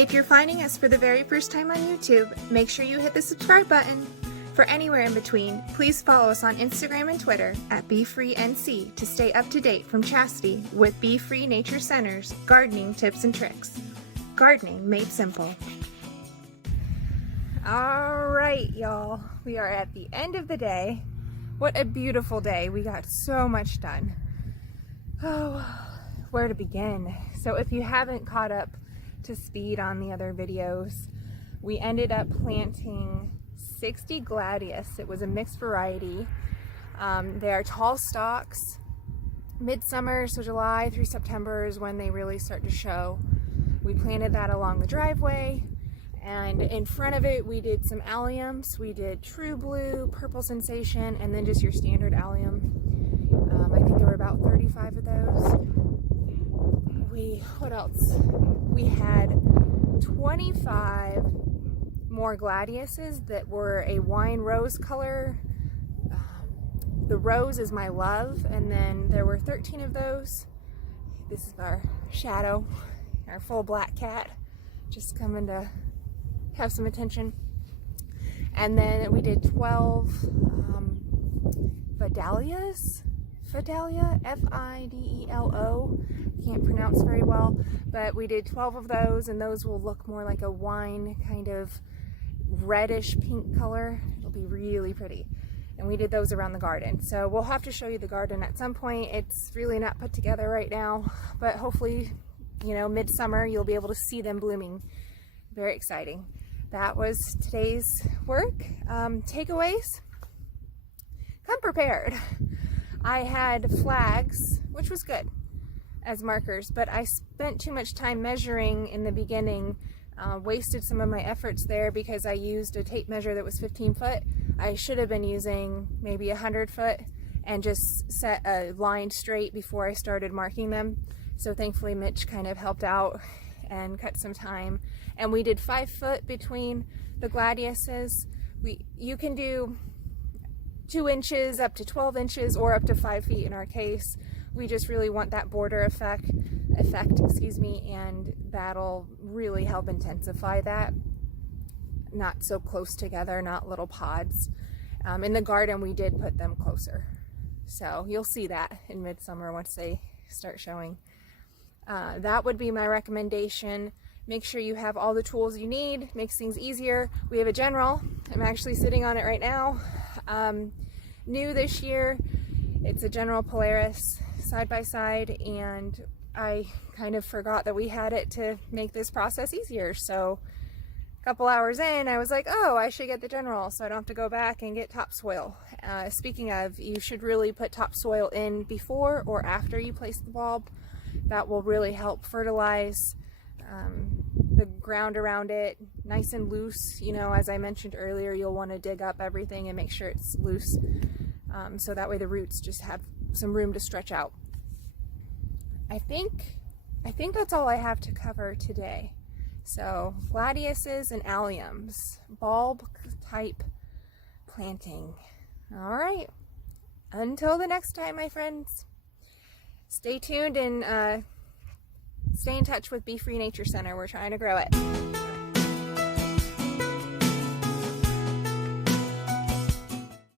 If you're finding us for the very first time on YouTube, make sure you hit the subscribe button. For anywhere in between, please follow us on Instagram and Twitter at BeFreeNC to stay up to date from Chastity with Be Free Nature Center's gardening tips and tricks. Gardening made simple. All right, y'all. We are at the end of the day. What a beautiful day. We got so much done. Oh, where to begin? So if you haven't caught up to speed on the other videos, we ended up planting 60 Gladiolus. It was a mixed variety. They are tall stalks. Midsummer, so July through September is when they really start to show. We planted that along the driveway, and in front of it we did some alliums. We did True Blue, Purple Sensation, and then just your standard allium. I think there were about 35 of those. What else? We had 25 more Gladioluses that were a wine rose color. The rose is my love, and then there were 13 of those. This is our Shadow, our full black cat, just coming to have some attention. And then we did 12 Fidelia, F-I-D-E-L-O. Can't pronounce very well, but we did 12 of those, and those will look more like a wine kind of reddish pink color. It'll be really pretty. And we did those around the garden. So we'll have to show you the garden at some point. It's really not put together right now, but hopefully, you know, midsummer you'll be able to see them blooming. Very exciting. That was today's work. Takeaways. Come prepared. I had flags, which was good, as markers, but I spent too much time measuring in the beginning, wasted some of my efforts there because I used a tape measure that was 15 foot. I should have been using maybe 100 foot and just set a line straight before I started marking them. So thankfully Mitch kind of helped out and cut some time. And we did 5 foot between the Gladioluses. You can do 2 inches up to 12 inches or up to 5 feet in our case. We just really want that border effect, and that'll really help intensify that. Not so close together, not little pods. In the garden we did put them closer. So you'll see that in midsummer once they start showing. That would be my recommendation. Make sure you have all the tools you need. Makes things easier. We have a general. I'm actually sitting on it right now. New this year. It's a General Polaris side-by-side, and I kind of forgot that we had it to make this process easier. So a couple hours in, I was like, oh, I should get the General so I don't have to go back and get topsoil. Speaking of, you should really put topsoil in before or after you place the bulb. That will really help fertilize the ground around it, nice and loose. You know, as I mentioned earlier, you'll want to dig up everything and make sure it's loose, so that way the roots just have some room to stretch out. I think that's all I have to cover today. So Gladioluses and alliums, bulb type planting. All right, until the next time, my friends, stay tuned and stay in touch with Be Free Nature Center. We're trying to grow it.